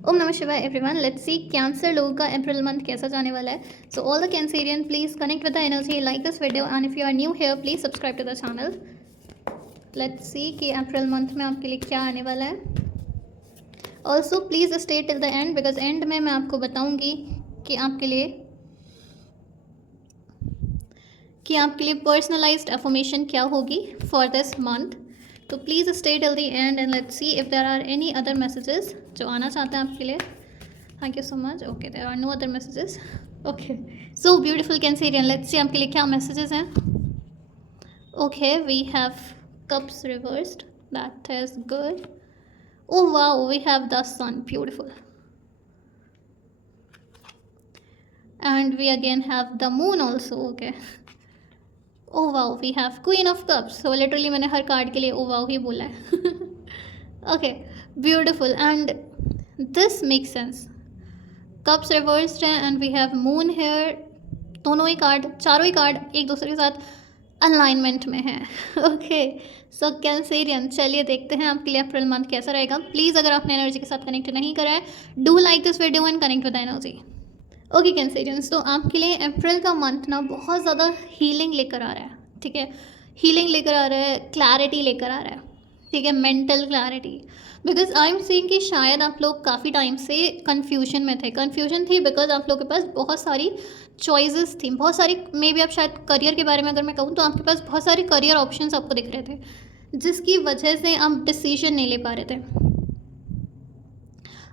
ओम नमः शिवाय everyone, let's see cancer लोगों का अप्रैल मंथ कैसा जाने वाला है। So all the Cancerian please connect with the energy, like this video and if you are new here please subscribe to the channel. Let's see कि अप्रैल month में आपके लिए क्या आने वाला है। Also please stay till the and because and में मैं आपको बताऊंगी कि आपके लिए पर्सनलाइज्ड अफर्मेशन क्या होगी फॉर दिस मंथ। तो please stay till the end and let's see if there are any other messages जो आना चाहते हैं आपके लिए। Thank you so much. Okay, there are no other messages. Okay, so beautiful Cancerian, let's see आपके लिए क्या मैसेजेस हैं। Okay, we have cups reversed, that is good. Oh wow, we have the sun, beautiful. And we again have the moon also, okay. Oh wow, we have Queen of Cups. So literally मैंने हर card के लिए oh wow ही बोला है। Okay, beautiful. And this makes sense. Cups reversed है and we have moon here. दोनों ही card, चारों ही card एक दूसरे के साथ अलाइनमेंट में है। ओके, सो कैंसेरियन, चलिए देखते हैं आपके लिए अप्रैल मंथ कैसा रहेगा। प्लीज़ अगर आपने एनर्जी के साथ कनेक्ट नहीं करा है, do like this video and connect with energy. Okay Cancerians, तो आपके लिए अप्रैल का मंथ ना बहुत ज़्यादा हीलिंग लेकर आ रहा है। ठीक है, हीलिंग लेकर आ रहा है, क्लैरिटी लेकर आ रहा है। ठीक है, mental clarity. Because I am seeing कि शायद आप लोग काफ़ी टाइम से कन्फ्यूजन में थे। कन्फ्यूजन थी बिकॉज आप लोगों के पास बहुत सारी चॉइसेस थी, बहुत सारी। मे बी आप शायद करियर के बारे में अगर मैं कहूँ तो आपके पास बहुत सारे करियर ऑप्शंस आपको दिख रहे थे, जिसकी वजह से आप डिसीजन नहीं ले पा रहे थे।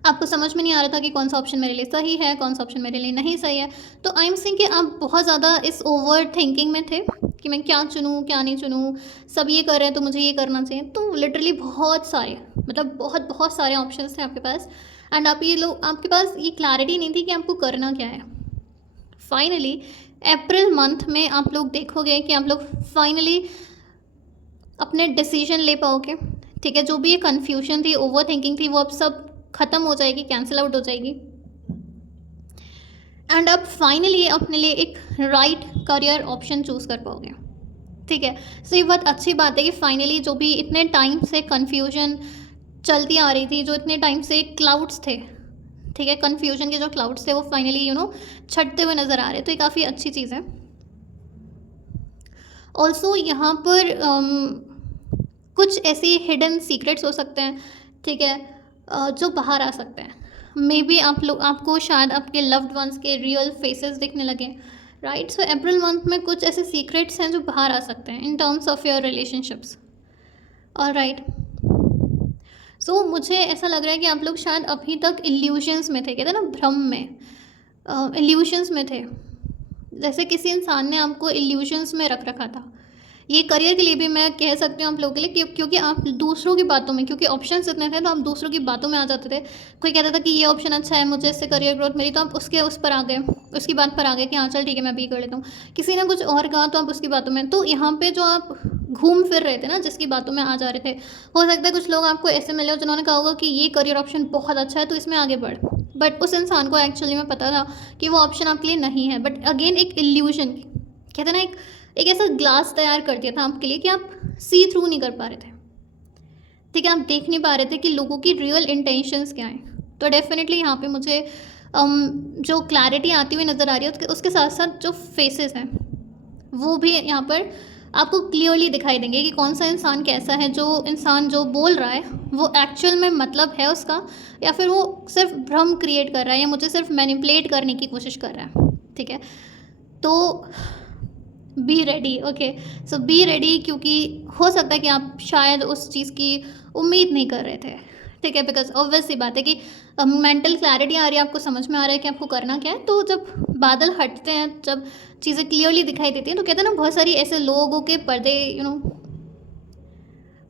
आपको समझ में नहीं आ रहा था कि कौन सा ऑप्शन मेरे लिए सही है, कौन सा ऑप्शन मेरे लिए नहीं सही है। तो आई एम सीइंग कि आप बहुत ज़्यादा इस ओवर थिंकिंग में थे कि मैं क्या चुनूँ क्या नहीं चुनूँ, सब ये कर रहे हैं तो मुझे ये करना चाहिए। तो लिटरली बहुत सारे, मतलब बहुत बहुत सारे ऑप्शंस थे आपके पास। एंड आपके पास ये क्लैरिटी नहीं थी कि आपको करना क्या है। फाइनली अप्रैल मंथ में आप लोग देखोगे कि आप लोग फाइनली अपने डिसीजन ले पाओगे। ठीक है, जो भी ये कन्फ्यूजन थी, ओवर थिंकिंग थी, वो अब सब ख़त्म हो जाएगी, कैंसिल आउट हो जाएगी। एंड अब फाइनली अपने लिए एक राइट करियर ऑप्शन चूज़ कर पाओगे। ठीक है, सो ये बहुत अच्छी बात है कि फाइनली जो भी इतने टाइम से कन्फ्यूजन चलती आ रही थी, जो इतने टाइम से क्लाउड्स थे, ठीक है, कन्फ्यूजन के जो क्लाउड्स थे वो फाइनली छटते हुए नज़र आ रहे, तो ये काफ़ी अच्छी चीज़ है। ऑल्सो यहाँ पर कुछ ऐसे हिडन सीक्रेट्स हो सकते हैं, ठीक है, जो बाहर आ सकते हैं। मे बी आपको शायद आपके लव्ड वंस के रियल फेसेस दिखने लगे, राइट। सो अप्रैल मंथ में कुछ ऐसे सीक्रेट्स हैं जो बाहर आ सकते हैं in terms of your relationships. Alright, so मुझे ऐसा लग रहा है कि आप लोग शायद अभी तक इल्यूशंस में थे, कहते हैं ना भ्रम में, इल्यूशंस में थे। जैसे किसी इंसान ने आपको इल्यूशंस में रख रखा था। ये करियर के लिए भी मैं कह सकती हूँ आप लोगों के लिए, क्योंकि आप दूसरों की बातों में, क्योंकि ऑप्शंस इतने थे तो आप दूसरों की बातों में आ जाते थे। कोई कहता था कि ये ऑप्शन अच्छा है, मुझे इससे करियर ग्रोथ मिली, तो आप उस पर आ गए, उसकी बात पर आ गए कि हाँ चल ठीक है मैं भी कर लेता हूँ। किसी ने कुछ और कहा तो आप उसकी बातों में। तो यहाँ पे जो आप घूम फिर रहे थे ना, जिसकी बातों में आ जा रहे थे, हो सकता है कुछ लोग आपको ऐसे मिले हो जिन्होंने कहा होगा कि ये करियर ऑप्शन बहुत अच्छा है तो इसमें आगे बढ़। बट उस इंसान को एक्चुअली में पता था कि वो ऑप्शन आपके लिए नहीं है। बट अगेन एक इल्यूशन, कहते ना, एक ऐसा ग्लास तैयार कर दिया था आपके लिए कि आप सी थ्रू नहीं कर पा रहे थे। ठीक है, आप देख नहीं पा रहे थे कि लोगों की रियल इंटेंशंस क्या हैं। तो डेफिनेटली यहाँ पे मुझे जो क्लैरिटी आती हुई नज़र आ रही है, उसके साथ साथ जो फेसेस हैं वो भी यहाँ पर आपको क्लियरली दिखाई देंगे कि कौन सा इंसान कैसा है। जो इंसान जो बोल रहा है वो एक्चुअल में मतलब है उसका, या फिर वो सिर्फ भ्रम क्रिएट कर रहा है, या मुझे सिर्फ मैनिपुलेट करने की कोशिश कर रहा है। ठीक है, तो be ready. Okay, so be ready, क्योंकि हो सकता है कि आप शायद उस चीज़ की उम्मीद नहीं कर रहे थे। ठीक है, बिकॉज ऑब्वियस सी बात है कि मेंटल क्लैरिटी आ रही है, आपको समझ में आ रहा है कि आपको करना क्या है। तो जब बादल हटते हैं, जब चीज़ें क्लियरली दिखाई देती हैं, तो कहते हैं ना बहुत सारी ऐसे लोगों के पर्दे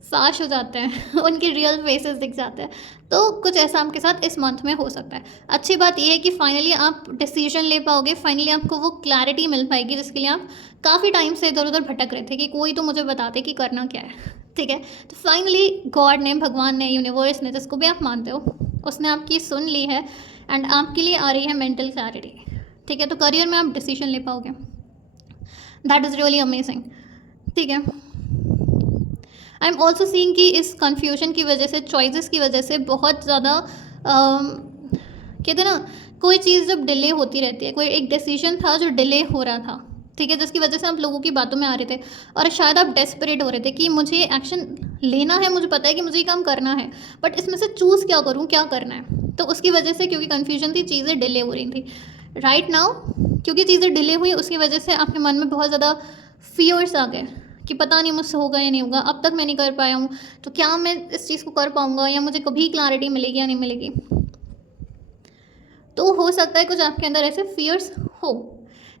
फाश हो जाते हैं उनके रियल फेसेस दिख जाते हैं। तो कुछ ऐसा आपके साथ इस मंथ में हो सकता है। अच्छी बात यह है कि फाइनली आप डिसीजन ले पाओगे, फाइनली आपको वो क्लैरिटी मिल पाएगी जिसके लिए आप काफ़ी टाइम से इधर उधर भटक रहे थे कि कोई तो मुझे बताते कि करना क्या है। ठीक है, तो फाइनली गॉड ने, भगवान ने, यूनिवर्स ने, जिसको भी आप मानते हो, उसने आपकी सुन ली है एंड आपके लिए आ रही है मेंटल क्लैरिटी। ठीक है, तो करियर में आप डिसीजन ले पाओगे, दैट इज़ रियली अमेजिंग। ठीक है, आई एम ऑल्सो सीइंग कि इस कन्फ्यूजन की वजह से, चॉइसेस की वजह से बहुत ज़्यादा कहते हैं ना, कोई चीज़ जब डिले होती रहती है, कोई एक डिसीजन था जो डिले हो रहा था, ठीक है, जिसकी वजह से आप लोगों की बातों में आ रहे थे और शायद आप डेस्परेट हो रहे थे कि मुझे एक्शन लेना है, मुझे पता है कि मुझे ये काम करना है, बट इसमें से चूज़ क्या करूँ, क्या करना है। तो उसकी वजह से, क्योंकि कन्फ्यूजन थी, चीज़ें डिले हो रही थी। राइट नाउ क्योंकि चीज़ें डिले हुई, उसकी वजह से आपके मन में बहुत ज़्यादा फियर्स आ गए कि पता नहीं मुझसे होगा या नहीं होगा, अब तक मैं नहीं कर पाया हूँ, तो क्या मैं इस चीज़ को कर पाऊँगा, या मुझे कभी क्लैरिटी मिलेगी या नहीं मिलेगी। तो हो सकता है कुछ आपके अंदर ऐसे फियर्स हो,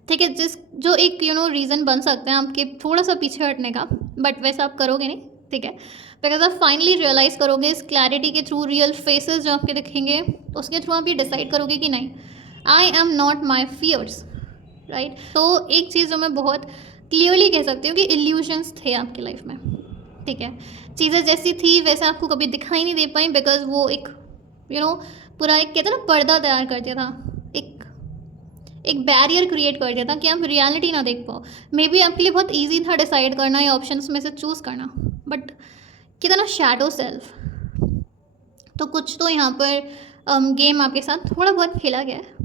ठीक है, जिस जो एक रीज़न बन सकते हैं आपके थोड़ा सा पीछे हटने का, बट वैसा आप करोगे नहीं, ठीक है, बिकॉज आप फाइनली रियलाइज़ करोगे इस क्लैरिटी के थ्रू, रियल फेसेस जो आपके दिखेंगे उसके थ्रू आप ये डिसाइड करोगे कि नहीं, I am not my fears, right. तो एक चीज़ जो मैं बहुत क्लियरली कह सकती हूँ कि इल्यूशंस थे आपकी लाइफ में, ठीक है, चीज़ें जैसी थी वैसे आपको कभी दिखाई नहीं दे पाई, बिकॉज वो एक पूरा एक कहते हैं ना पर्दा तैयार कर दिया था, एक एक बैरियर क्रिएट कर दिया था कि आप रियलिटी ना देख पाओ। मे बी आपके लिए बहुत ईजी था डिसाइड करना या ऑप्शंस में से चूज़ करना, बट कहते हैं ना शैडो सेल्फ, तो कुछ तो यहाँ पर गेम आपके साथ थोड़ा बहुत खेला गया है,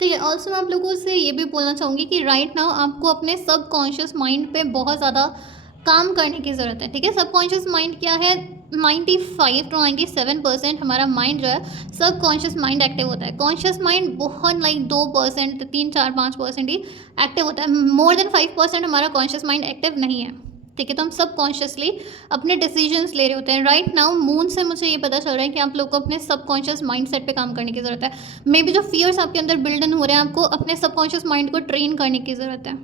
ठीक है। ऑल्सो मैं आप लोगों से ये भी बोलना चाहूँगी कि राइट नाउ आपको अपने सबकॉन्शियस माइंड पे बहुत ज़्यादा काम करने की ज़रूरत है, ठीक है। सबकॉन्शियस माइंड क्या है, 95 to 97% हमारा माइंड जो है सबकॉन्शियस माइंड एक्टिव होता है। कॉन्शियस माइंड बहुत लाइक 2%, 3, 4, 5% ही एक्टिव होता है। मोर देन 5% हमारा कॉन्शियस माइंड एक्टिव नहीं है, ठीक है। तो हम सबकॉन्शियसली अपने डिसीजंस ले रहे होते हैं। राइट नाउ मून से मुझे ये पता चल रहा है कि आप लोग को अपने सबकॉन्शियस माइंड सेट पे काम करने की ज़रूरत है। मे बी जो फियर्स आपके अंदर बिल्ड इन हो रहे हैं, आपको अपने सबकॉन्शियस माइंड को ट्रेन करने की ज़रूरत है।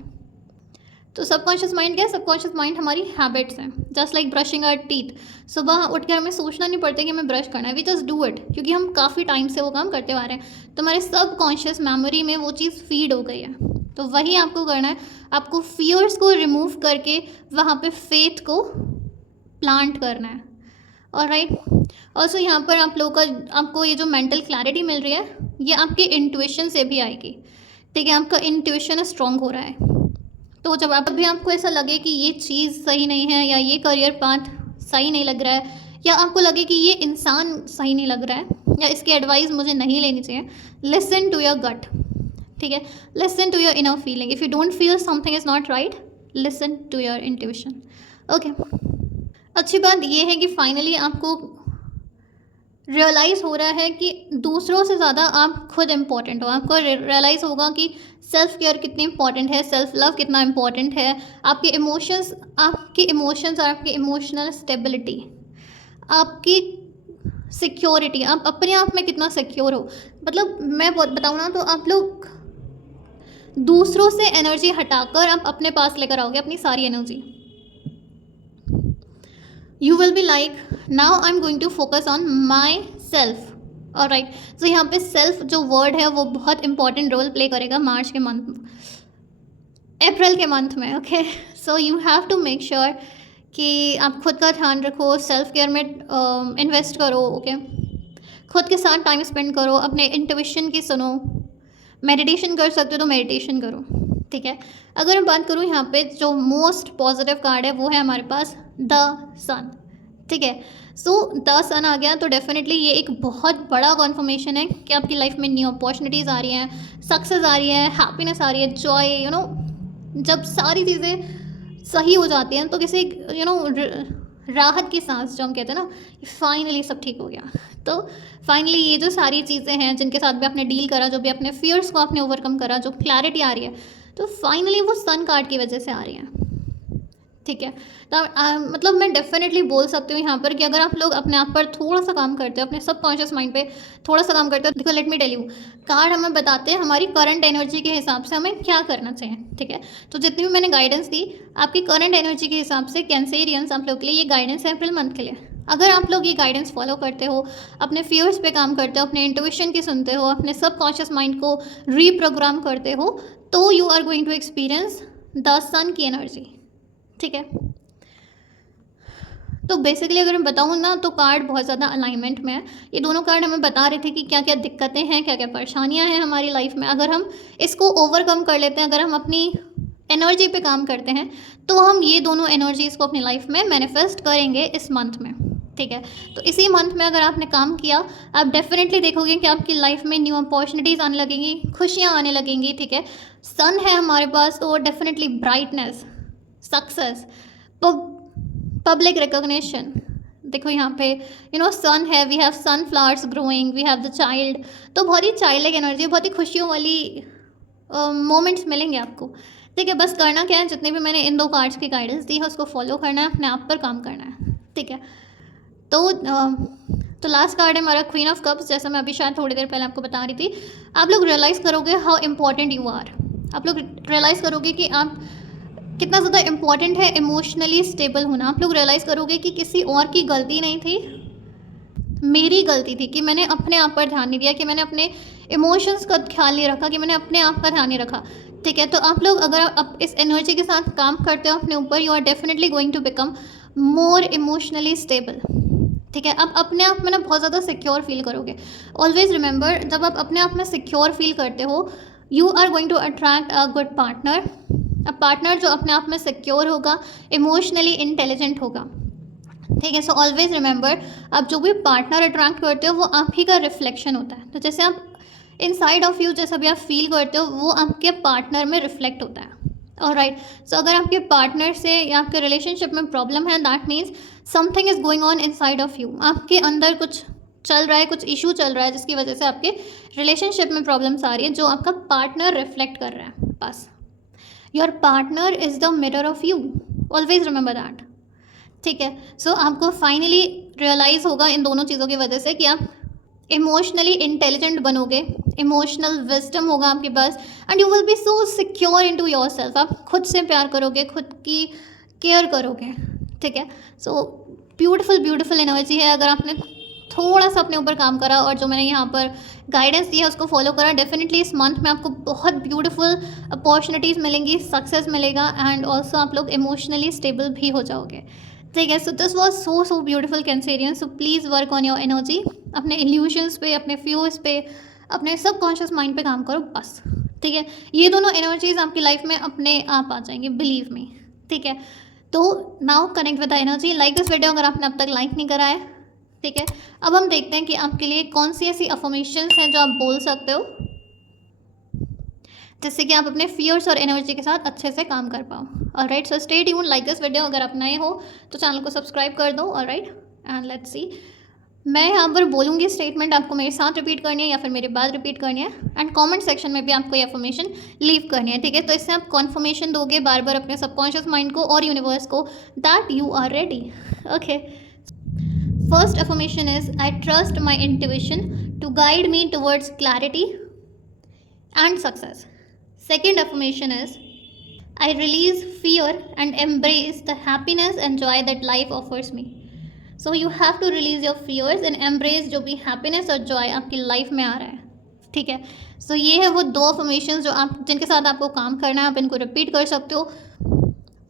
तो सबकॉन्शियस माइंड क्या है, सबकॉन्शियस माइंड हमारी हैबिट्स हैं, just like brushing our teeth. सुबह उठ कर हमें सोचना नहीं पड़ता कि हमें ब्रश करना है, वी जस्ट डू इट, क्योंकि हम काफ़ी टाइम से वो काम करते आ रहे हैं, तो हमारे सबकॉन्शियस मेमोरी में वो चीज़ फीड हो गई है। तो वही आपको करना है, आपको फियर्स को रिमूव करके वहाँ पे फेथ को प्लांट करना है। और राइट, ऑल्सो यहाँ पर आप लोगों का, आपको ये जो मेंटल क्लैरिटी मिल रही है, ये आपके इंट्यूशन से भी आएगी, ठीक है। आपका इंट्यूशन स्ट्रॉन्ग हो रहा है, तो जब आप भी आपको ऐसा लगे कि ये चीज़ सही नहीं है, या ये करियर पाथ सही नहीं लग रहा है, या आपको लगे कि ये इंसान सही नहीं लग रहा है, या इसकी एडवाइस मुझे नहीं लेनी चाहिए, लिसन टू योर गट, ठीक है, listen to your inner feeling. If you don't feel something is not right, listen to your intuition, okay. अच्छी बात ये है कि फाइनली आपको रियलाइज़ हो रहा है कि दूसरों से ज़्यादा आप खुद इम्पॉर्टेंट हो। आपको रियलाइज़ होगा कि सेल्फ केयर कितनी इंपॉर्टेंट है, सेल्फ लव कितना इम्पॉर्टेंट है, आपके इमोशंस और आपकी इमोशनल स्टेबिलिटी, आपकी सिक्योरिटी, आप अपने आप में कितना सिक्योर हो। मतलब मैं बताऊँ ना, तो आप लोग दूसरों से एनर्जी हटाकर आप अपने पास लेकर आओगे अपनी सारी energy. You will be like, now I am going to focus on myself. और राइट, तो यहाँ पे सेल्फ जो वर्ड है वो बहुत इंपॉर्टेंट रोल प्ले करेगा मार्च के मंथ, अप्रैल के मंथ में, okay. So you have to make sure कि आप खुद का ध्यान रखो, सेल्फ केयर में इन्वेस्ट करो, ओके। खुद के साथ टाइम स्पेंड करो, अपने इंट्यूशन की सुनो, मेडिटेशन कर सकते हो तो मेडिटेशन करो, ठीक है। अगर मैं बात करूँ यहाँ पे जो मोस्ट पॉजिटिव कार्ड है वो है हमारे पास द सन, ठीक है। सो द सन आ गया, तो डेफिनेटली ये एक बहुत बड़ा कॉन्फर्मेशन है कि आपकी लाइफ में न्यू अपॉर्चुनिटीज़ आ रही हैं, सक्सेस आ रही है, हैप्पीनेस आ रही है, जॉय, जब सारी चीज़ें सही हो जाती हैं तो किसी राहत की सांस जो हम कहते हैं ना, फाइनली सब ठीक हो गया। तो फाइनली ये जो सारी चीज़ें हैं जिनके साथ भी आपने डील करा, जो भी अपने फियर्स को आपने ओवरकम करा, जो क्लैरिटी आ रही है, तो फाइनली वो सन कार्ड की वजह से आ रही हैं, ठीक है। तो मतलब मैं डेफिनेटली बोल सकती हूँ यहाँ पर कि अगर आप लोग अपने आप पर थोड़ा सा काम करते हो, अपने सबकॉन्शियस माइंड पे थोड़ा सा काम करते हो, देखो let me tell you, card हमें बताते हैं हमारी करंट एनर्जी के हिसाब से हमें क्या करना चाहिए, ठीक है। तो जितनी भी मैंने गाइडेंस दी, आपकी करंट एनर्जी के हिसाब से कैंसेरियंस आप लोग के लिए ये गाइडेंस है अप्रैल मंथ के लिए। अगर आप लोग ये गाइडेंस फॉलो करते हो, अपने फियर्स पे काम करते हो, अपने इंट्यूशन की सुनते हो, अपने सबकॉन्शियस माइंड को रीप्रोग्राम करते हो, तो you are going to experience the sun की एनर्जी, ठीक है। तो बेसिकली अगर मैं बताऊँ ना, तो कार्ड बहुत ज़्यादा अलाइनमेंट में है। ये दोनों कार्ड हमें बता रहे थे कि क्या क्या दिक्कतें हैं, क्या क्या परेशानियां हैं हमारी लाइफ में। अगर हम इसको ओवरकम कर लेते हैं, अगर हम अपनी एनर्जी पे काम करते हैं, तो हम ये दोनों एनर्जीज़ को अपनी लाइफ में मैनिफेस्ट करेंगे इस मंथ में, ठीक है। तो इसी मंथ में अगर आपने काम किया, आप डेफिनेटली देखोगे कि आपकी लाइफ में न्यू अपॉर्चुनिटीज़ आने लगेंगी, खुशियाँ आने लगेंगी, ठीक है। सन है हमारे पास, तो definitely brightness, success, public recognition. देखो यहाँ पे सन है, we have sunflowers growing, we have the child. तो बहुत ही चाइल्ड लाइक एनर्जी, बहुत ही खुशियों वाली मोमेंट्स मिलेंगे आपको, ठीक है। बस करना क्या है, जितने भी मैंने इन 2 कार्ड्स की गाइडेंस दी है उसको फॉलो करना है, अपने आप पर काम करना है, ठीक है। तो लास्ट कार्ड है हमारा क्वीन ऑफ कप्स। जैसा मैं अभी शायद थोड़ी देर पहले आपको बता रही थी, आप लोग रियलाइज़ करोगे हाउ इम्पॉर्टेंट यू आर। आप लोग रियलाइज़ करोगे कि आप कितना ज़्यादा इम्पॉर्टेंट है इमोशनली स्टेबल होना। आप लोग रियलाइज़ करोगे कि किसी और की गलती नहीं थी, मेरी गलती थी कि मैंने अपने आप पर ध्यान नहीं दिया, कि मैंने अपने इमोशंस का ख्याल नहीं रखा, कि मैंने अपने आप का ध्यान नहीं रखा, ठीक है। तो आप लोग अगर आप इस एनर्जी के साथ काम करते हो अपने ऊपर, you are definitely going to become more emotionally stable, ठीक है। आप अपने आप में ना बहुत ज़्यादा सिक्योर फील करोगे। ऑलवेज रिमेंबर, जब आप अपने आप में सिक्योर फील करते हो, you are going to attract a good partner, a partner जो अपने आप में सिक्योर होगा, इमोशनली इंटेलिजेंट होगा, ठीक है। सो ऑलवेज रिमेंबर, आप जो भी पार्टनर अट्रैक्ट करते हो वो आप ही का रिफ्लेक्शन होता है। तो जैसे आप इनसाइड ऑफ यू जैसा भी आप फील करते हो, वो आपके पार्टनर में रिफ्लेक्ट होता है। ऑलराइट। सो अगर आपके पार्टनर से या आपके रिलेशनशिप में प्रॉब्लम है, that means something is going on inside of you. आपके अंदर कुछ चल रहा है, कुछ इशू चल रहा है, जिसकी वजह से आपके रिलेशनशिप में प्रॉब्लम्स आ रही है, जो आपका पार्टनर रिफ्लेक्ट कर रहा है। बस, your partner is the mirror of you, always remember that, ठीक है। सो आपको फाइनली रियलाइज़ होगा इन दोनों चीज़ों की वजह से कि आप इमोशनली इंटेलिजेंट बनोगे, इमोशनल विजडम होगा आपके पास, and you will be so secure into yourself. आप खुद से प्यार करोगे, खुद की केयर करोगे, ठीक है। सो ब्यूटिफुल ब्यूटिफुल एनर्जी है। अगर आपने थोड़ा सा अपने ऊपर काम करा और जो मैंने यहाँ पर गाइडेंस दी है उसको फॉलो करा, डेफिनेटली इस मंथ में आपको बहुत ब्यूटीफुल अपॉर्चुनिटीज़ मिलेंगी, सक्सेस मिलेगा, एंड ऑल्सो आप लोग इमोशनली स्टेबल भी हो जाओगे, ठीक है। So this was so beautiful Cancerian. So please work on your energy, अपने इल्यूशंस पे, अपने फ्यूज पे, अपने सबकॉन्शियस माइंड पे काम करो बस, ठीक है। ये दोनों एनर्जीज आपकी लाइफ में अपने आप आ जाएंगे, बिलीव मी, ठीक है। तो now connect with the energy. Like this video अगर आपने अब तक लाइक नहीं करा है, ठीक है। अब हम देखते हैं कि आपके लिए कौन सी ऐसी अफर्मेशंस हैं जो आप बोल सकते हो जिससे कि आप अपने फियर्स और एनर्जी के साथ अच्छे से काम कर पाओ। Alright, so stay tune, like this video. अगर आप नए हो तो चैनल को सब्सक्राइब कर दो। ऑलराइट, एंड लेट्स सी, मैं यहाँ पर बोलूँगी स्टेटमेंट, आपको मेरे साथ रिपीट करनी है या फिर मेरे बाद रिपीट करनी है, एंड कमेंट सेक्शन में भी आपको ये अफर्मेशन लीव करनी है, ठीक है। तो इससे आप कॉन्फर्मेशन दोगे बार बार अपने सबकॉन्शियस माइंड को और यूनिवर्स को that you are ready. Okay, first affirmation is, I trust my intuition to guide me towards clarity and success. Second affirmation is, I release fear and embrace the happiness and joy that life offers me. So you have to release your fears and embrace जो भी happiness और joy आपकी life में आ रहा है, ठीक है। So ये है वो 2 affirmations जो आप जिनके साथ आपको काम करना है। आप इनको रिपीट कर सकते हो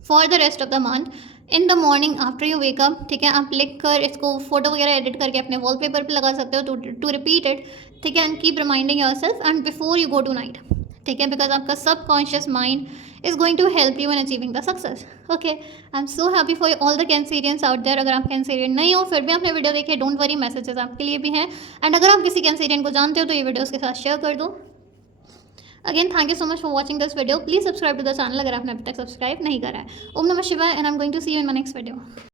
for the rest of the month in the morning after you wake up, ठीक है। आप लिख कर इसको फोटो वगैरह एडिट करके अपने वॉलपेपर पे लगा सकते हो टू रिपीट इट, ठीक है। And keep reminding yourself and before you go to night, ठीक है, बिकॉज आपका subconscious mind is going to help you in achieving the success. Okay, I am so happy for all the Cancerians out there. अगर आप Cancerian नहीं हो फिर भी आपने वीडियो देखी, डोंट वरी, मैसेजेस आपके लिए भी हैं। एंड अगर आप किसी कैंसेरियन को जानते हो तो ये वीडियो उसके साथ शेयर कर दो। Again thank you so much for watching this video. Please subscribe to the channel अगर आपने अभी तक सब्सक्राइब नहीं करा है। ओम नमः शिवाय, and I am going to see you in my next video.